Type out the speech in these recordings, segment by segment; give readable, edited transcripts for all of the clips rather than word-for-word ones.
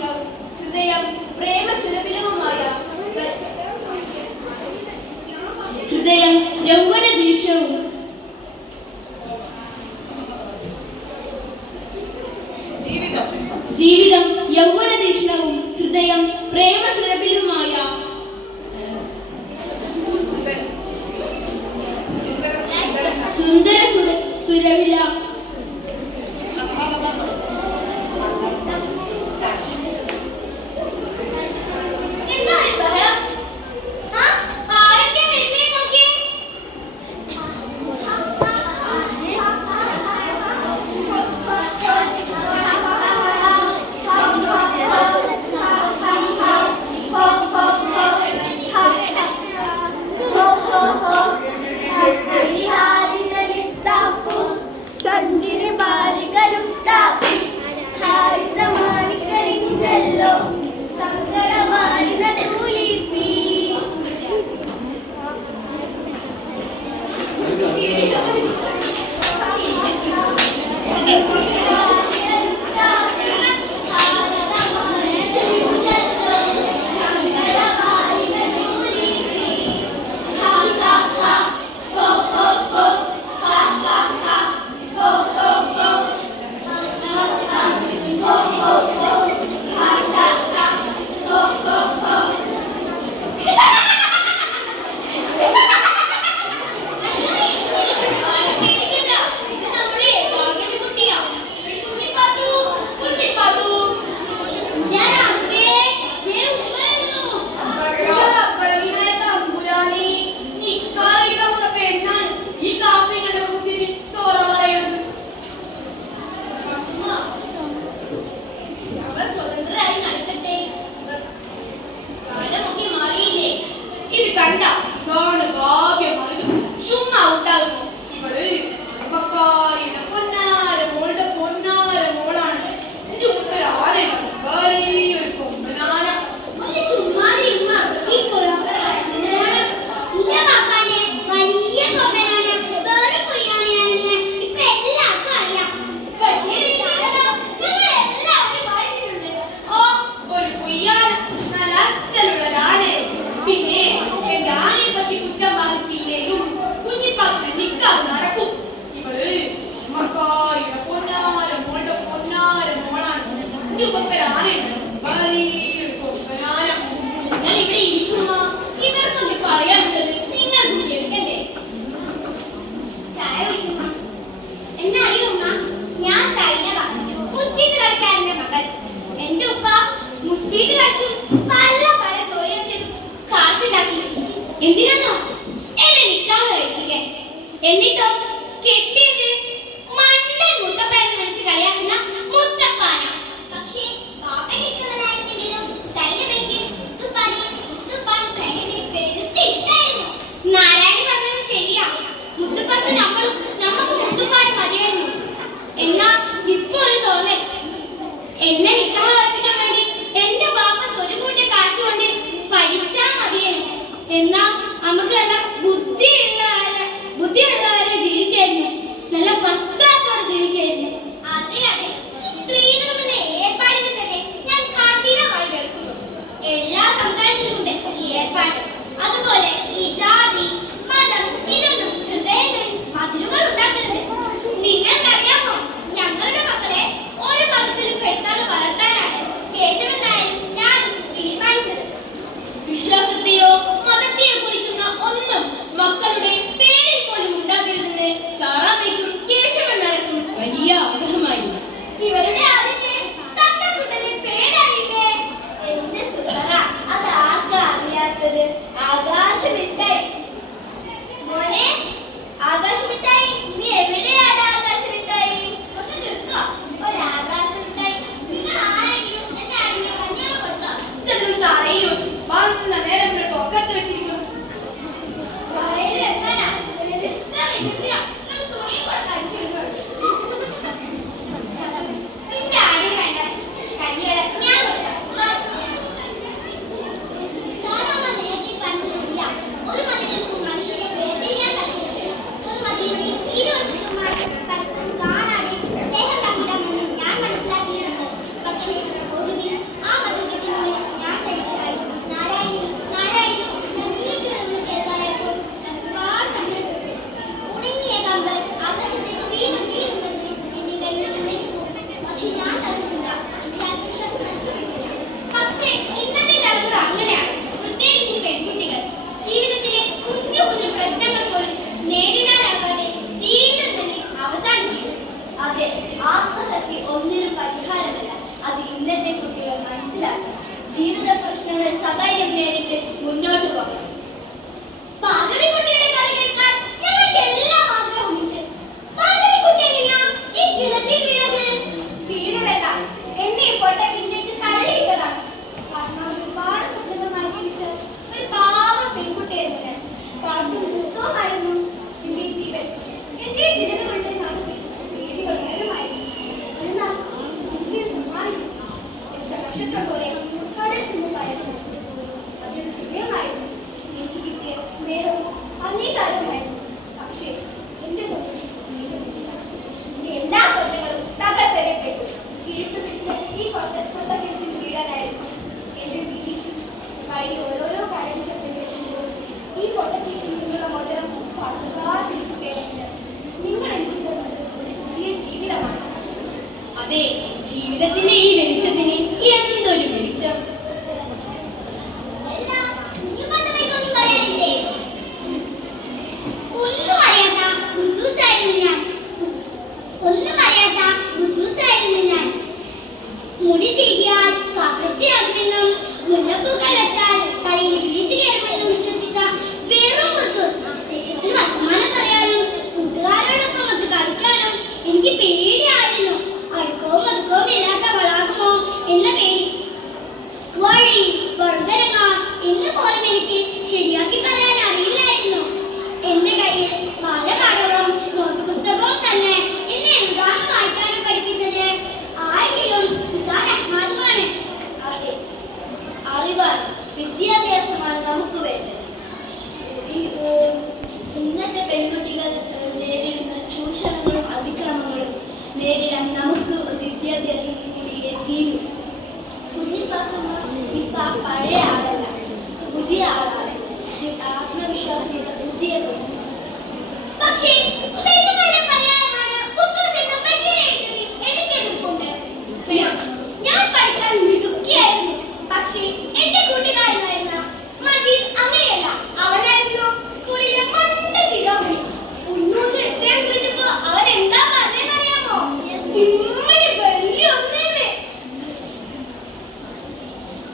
ദീക്ഷണവും ഹൃദയം പ്രേമസുലഭിലവുമായ ഹൃദയം യൗവന ദീക്ഷവും ജീവിതം യൗവന ദീക്ഷണവും ഹൃദയം പ്രേമസുലഭിലുമായ സുന്ദര സുരവില എന്തിനാണോ എന്നെ നിക്കാഹ് കഴിപ്പിക്കാൻ എന്നിട്ടോ കെട്ടിയത് മണ്ടൻ മുത്തപ്പ എന്ന് വിളിച്ച് കളിയാക്കുന്ന മുത്തപ്പാന. പക്ഷേ പാപ്പയ്ക്ക് ഇഷ്ടമല്ലായിരുന്നെങ്കിലും സൈനബയ്ക്ക് മുത്തുപ്പാൻ സൈനബയെ പെരുത്ത് ഇഷ്ടായിരുന്നു. നാരായണി പറഞ്ഞത് ശരിയാ, മുത്തുപ്പാക്ക് നമുക്ക് മുത്തുപ്പാൻ മതിയായിരുന്നു. എന്നാ ഇപ്പൊ ഒരു തോന്നൽ, എന്നെ നിക്കാഹ് കഴിപ്പിക്കാൻ വേണ്ടി എന്റെ പാപ്പ ഒരു കൂട്ട കാശ് കൊണ്ട് പഠിച്ചാ മതിയായിരുന്നു. എന്നാ നമുക്കെല്ലാം ബുദ്ധിയുള്ളവരെ ജീവിക്കായിരുന്നു, നല്ല പത്രാസോടെ ജീവിക്കായിരുന്നു. അതെ അതെ, സ്ത്രീധനമെന്ന ഏർപ്പാടിനെ തന്നെ ഞാൻ കഠിനമായി വെറുക്കുന്നു. എല്ലാ സമുദായത്തിലുമുണ്ട് ഈ ഏർപ്പാട്. അതുപോലെ ഈ ജാതി മതം ഇതൊന്നും ഹൃദയങ്ങളിൽ മതിലുകൾ ഉണ്ടാക്കരുത്. നിങ്ങൾക്കറിയാമോ, ഞങ്ങളുടെ മക്കളെ ഒരു മതത്തിലും പെടുത്താതെ വളർത്താൻ പക്ഷെ ഞാൻ തന്നിട്ടില്ല. എനിക്ക് ആത്മവിശ്വാസം നഷ്ടപ്പെട്ടില്ല. പക്ഷേ ഇന്നത്തെ തലമുറ അങ്ങനെയാണ്. പ്രത്യേകിച്ച് പെൺകുട്ടികൾ ജീവിതത്തിലെ കുഞ്ഞു കുഞ്ഞു പ്രശ്നങ്ങൾ പോലും നേരിടാനാകാതെ ജീവിതം തന്നെ അവസാനിക്കും. അതെ, ആത്മഹത്യ ഒന്നിനും പരിഹാരമല്ല. അത് ഇന്നത്തെ കുട്ടികൾ മനസ്സിലാക്കണം. ജീവിത പ്രശ്നങ്ങൾ സധൈര്യം നേരിട്ട് മുന്നോട്ട് പോകണം. പാർവതിക്കുട്ടിയുടെ കഥ കേൾക്കാൻ ഞങ്ങൾക്ക് എല്ലാം ആഗ്രഹമുണ്ട്. പാർവതിക്കുട്ടി എങ്ങനെയാ ഈ കിണറ്റിൽ വീണത്? വീണതല്ല, എന്നെ പൊട്ടക്കിലേക്ക് തള്ളിയിട്ടതാണ്. കാരണം ഒരുപാട് സ്വപ്നങ്ങൾ മാറ്റിവെച്ച ഒരു പാവ പെൺകുട്ടിയായിരുന്നു ഞാൻ. കാട്ടും മൂത്തവുമായിരുന്നു എന്റെ ജീവൻ. എന്റെ ചിലവുകളുടെ നടുവിൽ വീടുകൾ നേരമായിരുന്നു. എന്നാൽ എനിക്ക് സമ്മാനിക്കും എന്റെ നക്ഷത്രം പോലെ കടൽ ചെന്നുമായിരുന്നു. അതൊരു ഹൃദയമായിരുന്നു. എനിക്ക് കിട്ടിയ സ്നേഹവും അംഗീകാരവുമായിരുന്നു. പക്ഷേ എന്റെ സന്തോഷം എന്റെ എല്ലാ സ്വപ്നങ്ങളും തകർത്തെറിയപ്പെട്ടു. ഇരുട്ട് പിടിച്ച ഈ കൊട്ടക്കിണറ്റിൽ വീഴാനായിരുന്നു എന്റെ വീതി. വഴി ഓരോരോ കരടി ശബ്ദം കേൾക്കുമ്പോൾ ഈ കൊട്ടക്കിണറ്റിൽ നിന്നുള്ള മോചനം കാത്തിരിക്കുകയാണ്. നിങ്ങൾ എനിക്ക് തന്നത് ഒരു പുതിയ ജീവിതമാണ്. അതെ, ജീവിതത്തിന്റെ ഈ വെളിച്ചത്തിന് എന്തൊരു വെളിച്ചം! മുടി ചീകിയാൽ കഫ്രത്തിയാകുമെന്നും മുല്ലപ്പൂക്കൾ വെച്ചാൽ തലയിൽ വീശി കയറുമെന്നും വിശ്വസിച്ച വെറും കുത്തൂസ്. ലക്ഷ്യത്തിൽ വർത്തമാനം പറയാനും കൂട്ടുകാരോടൊപ്പം അത് കളിക്കാനും എനിക്ക് പേടിയായിരുന്നു. അടുക്കവും ഒതുക്കവും ഇല്ലാത്ത വളാകുമോ എന്ന പേടി. വഴി വഴുതരങ്ങ എന്ന് പോലും എനിക്ക് ശരിയാക്കി പറയാൻ അറിയില്ലായിരുന്നു. എന്റെ കയ്യിൽ ബാലപാഠവും നോട്ട് പുസ്തകവും തന്നെ എന്നെ എഴുതാനും വായിക്കാനും പഠിപ്പിച്ചത് ആയിഷയും നിസാർ അഹ്മദുമാണ്. അതെ, അറിവാണ്, വിദ്യാഭ്യാസമാണ് നമുക്ക് വേണ്ടത്. ഇന്നത്തെ പെൺകുട്ടികൾ നേരിടുന്ന ചൂഷണങ്ങളും അതിക്രമങ്ങളും നേരിടാൻ നമുക്ക് വിദ്യാഭ്യാസം കൂടിയേ തീരൂ. കുഞ്ഞിപ്പാത്തമ്മ ഇപ്പൊ ആ പഴയ ആളല്ല, പുതിയ ആളാണ്. ആത്മവിശ്വാസമുള്ള പുതിയ പെണ്ണ്. പക്ഷേ പെണ്ണുങ്ങളുടെ പരിഹാരമാണ് കുത്തൂസ് എന്ന ബഷീർ എഴുതിയതിൽ എനിക്ക് എതിർപ്പുണ്ട്. ഞാൻ പഠിക്കാൻ മിടുക്കിയായിരുന്നു. പക്ഷേ എന്റെ കൂട്ടുകാരനായിരുന്ന മജീദ് അങ്ങനെയല്ല. അവനായിരുന്നു സ്കൂളിലെ മണ്ട ശിരോമണി. ഒന്നൂന്ന് എത്രയാ ചോദിച്ചപ്പോ അവൻ എന്താ പറഞ്ഞതെന്നറിയാമോ? ഇമ്മണി വലിയ ഒന്നേന്ന്.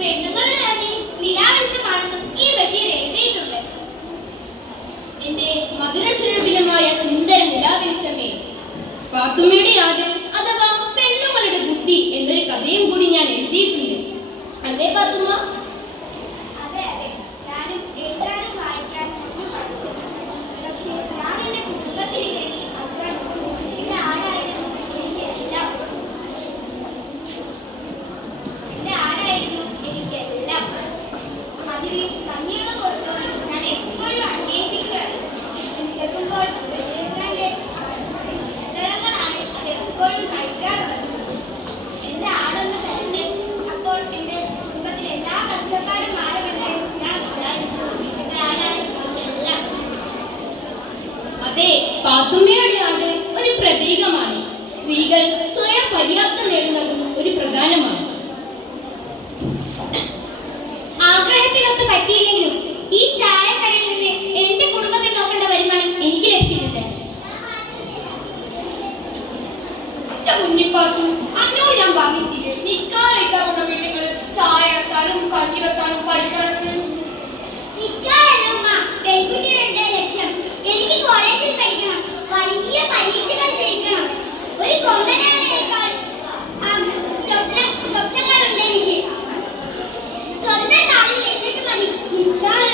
പെണ്ണുങ്ങളുടെ നന്ദി നിലാവെളിച്ചമാണെന്നും ഈ ബഷീർ എഴുതിയിട്ടുണ്ട്. എന്റെ മധുരസുരഭിലമായ സുന്ദര നിലാവെളിച്ചമേ, പാത്തുമ്മയുടെ യാത് അഥവാ പെണ്ണുങ്ങളുടെ ബുദ്ധി എന്നൊരു കഥയും കൂടി ഞാൻ എഴുതിയിട്ടുണ്ട്. അല്ലേ പാത്തുമ്മ? അതെ അതെ, ഞാനും എഴുതാനും വായിക്കാനും ഒക്കെ പഠിച്ചിട്ടുണ്ട്. പക്ഷേ ഞാൻ എന്റെ കുടുംബത്തിന് വേണ്ടി അധ്വാനിച്ചു. എന്റെ ആടായിരുന്നു എനിക്കെല്ലാം. എന്റെ ആടായിരുന്നു എനിക്കെല്ലാം. അതിന് കഞ്ഞിവെള്ളം കൊടുത്തോ ഞാൻ എപ്പോഴും അന്വേഷിക്കുകയാണ്. വിശക്കുമ്പോൾ ബഷീറിന്റെ പുസ്തകങ്ങളാണ് അത് എപ്പോഴും കഴിക്കാറുള്ളത്. എന്റെ ആടൊന്ന് തരണ്ടേ, അപ്പോൾ എന്റെ കുടുംബത്തിലെ എല്ലാ കഷ്ടപ്പാടും മാറുമെന്ന് ഞാൻ വിചാരിച്ചു. എന്റെ ആടാണ് എനിക്കെല്ലാം. അതെ, പാത്തുമ്മയുടെ യാത് ഒരു പ്രതീകമാണ്. സ്ത്രീകൾ സ്വയം പര്യാപ്തം നേടുന്നതും ഒരു പ്രധാനമാണ്. ആഗ്രഹത്തിനൊത്ത് പറ്റിയില്ലെങ്കിലും ഈ ചായക്കടയിൽ നിന്ന് എന്റെ കുടുംബത്തെ നോക്കേണ്ട വരുമാനം എനിക്ക് ലഭിക്കുന്നുണ്ട്. കുഞ്ഞിപ്പാത്തു, അന്നോട് ഞാൻ പറഞ്ഞിട്ടില്ലേ നിക്കായിട്ടാവുന്ന വീടുകളിൽ ചായ വെക്കാനും കഞ്ഞി വെക്കാനും പഠിക്കണമെന്ന്? നിക്കായല്ല ഉമ്മ, പെൺകുട്ടികളുടെ ലക്ഷ്യം. എനിക്ക് കോളേജിൽ പഠിക്കണം, വലിയ പരീക്ഷകൾ ജയിക്കണം, ഒരു കൊമ്പനാനേക്കാൾ സ്വപ്നങ്ങളുണ്ട് എനിക്ക്. സ്വന്തം കാലിൽ നിന്നിട്ട് മതി നിക്കാറ്.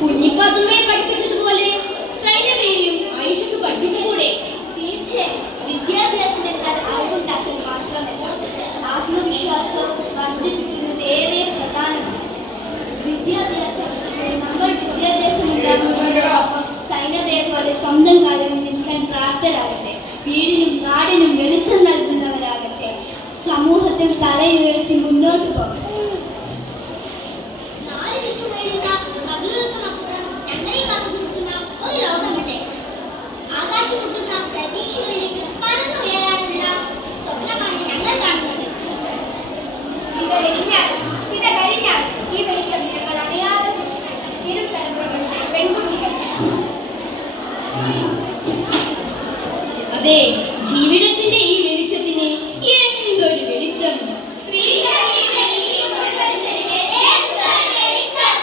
കുഞ്ഞിപ്പാത്തുമ്മയെ പഠിപ്പിച്ചതുപോലെ സൈനബയെയും ആയിഷക്ക് പഠിപ്പിച്ചുകൂടെ? തീർച്ചയായും വിദ്യാഭ്യാസത്തെക്കാൾ അറിവുണ്ടാക്കൽ മാത്രമല്ല, ആത്മവിശ്വാസം വർദ്ധിപ്പിക്കുന്നത് ഏറെ പ്രധാനമാണ്. നമ്മൾ വിദ്യാഭ്യാസം ഉണ്ടാകുന്നതോടൊപ്പം സൈനബയെ പോലെ സ്വന്തം കാലിൽ നിൽക്കാൻ പ്രാപ്തരാകട്ടെ. വീടിനും നാടിനും വെളിച്ചം നൽകുന്നവരാകട്ടെ. സമൂഹത്തിൽ തലയുയർത്തി മുന്നോട്ട് പോകട്ടെ. നാല് ചുറ്റും വീഴുന്ന കതിരുകൾക്കുമപ്പുറം ഞങ്ങളെ കാത്തു നിൽക്കുന്ന ഒരു ലോകമുണ്ട്. ആകാശം മുട്ടുന്ന പ്രതി അതെ, ജീവിതത്തിന്റെ ഈ വെളിച്ചത്തിന് എന്തൊരു വെളിച്ചം! ശ്രീശക്തിയുടെ ഈ മുൻകരുതലിന് എന്തൊരു വെളിച്ചം!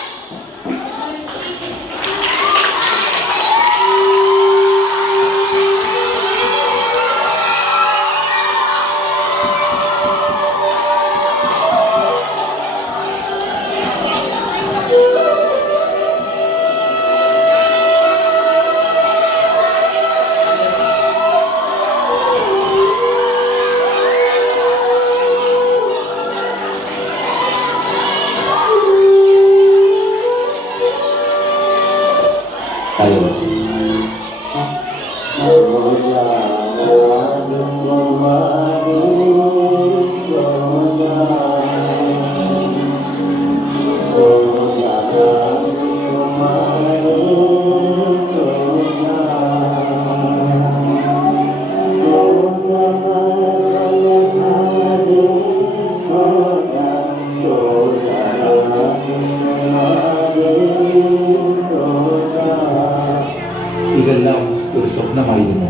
ഇതെല്ലാം ഒരു സ്വപ്നമായിരുന്നു.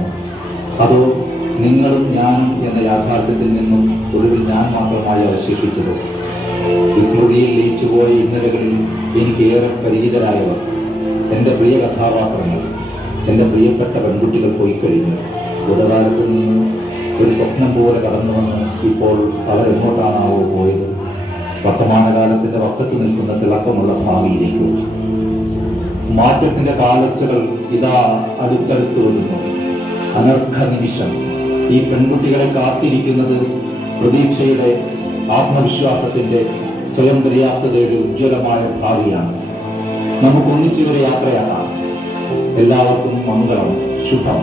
അതോ നിങ്ങളും ഞാനും എന്ന യാഥാർത്ഥ്യത്തിൽ നിന്നും ഒടുവിൽ ഞാൻ മാത്രമായി അവശേഷിച്ചത്? വിസ്മൃതിയിൽ ലയിച്ചുപോയ ഇന്നലകളിൽ എനിക്ക് ഏറെ പരിചിതരായവർ, എൻ്റെ പ്രിയ കഥാപാത്രങ്ങൾ, എൻ്റെ പ്രിയപ്പെട്ട പെൺകുട്ടികൾ പോയി കഴിഞ്ഞു. ഭൂതകാലത്ത് നിന്ന് ഒരു സ്വപ്നം പോലെ കടന്നു വന്ന് ഇപ്പോൾ അവരെങ്ങോട്ടാണാവോ പോയത്? വർത്തമാനകാലത്തിൻ്റെ വക്കത്ത് നിൽക്കുന്ന തിളക്കമുള്ള ഭാവിയിലേക്ക്. മാറ്റത്തിന്റെ കാലച്ചകൾ ഇതാ അടുത്തടുത്ത് വരുന്നു. അനർഘ നിമിഷം. ഈ പെൺകുട്ടികളെ കാത്തിരിക്കുന്നത് പ്രതീക്ഷയുടെ, ആത്മവിശ്വാസത്തിന്റെ, സ്വയം പര്യാപ്തതയുടെ ഉജ്ജ്വലമായ ഭാവിയാണ്. നമുക്കൊന്നിച്ചിവരെ യാത്രയാക്കാം. എല്ലാവർക്കും മംഗളം, ശുഭം.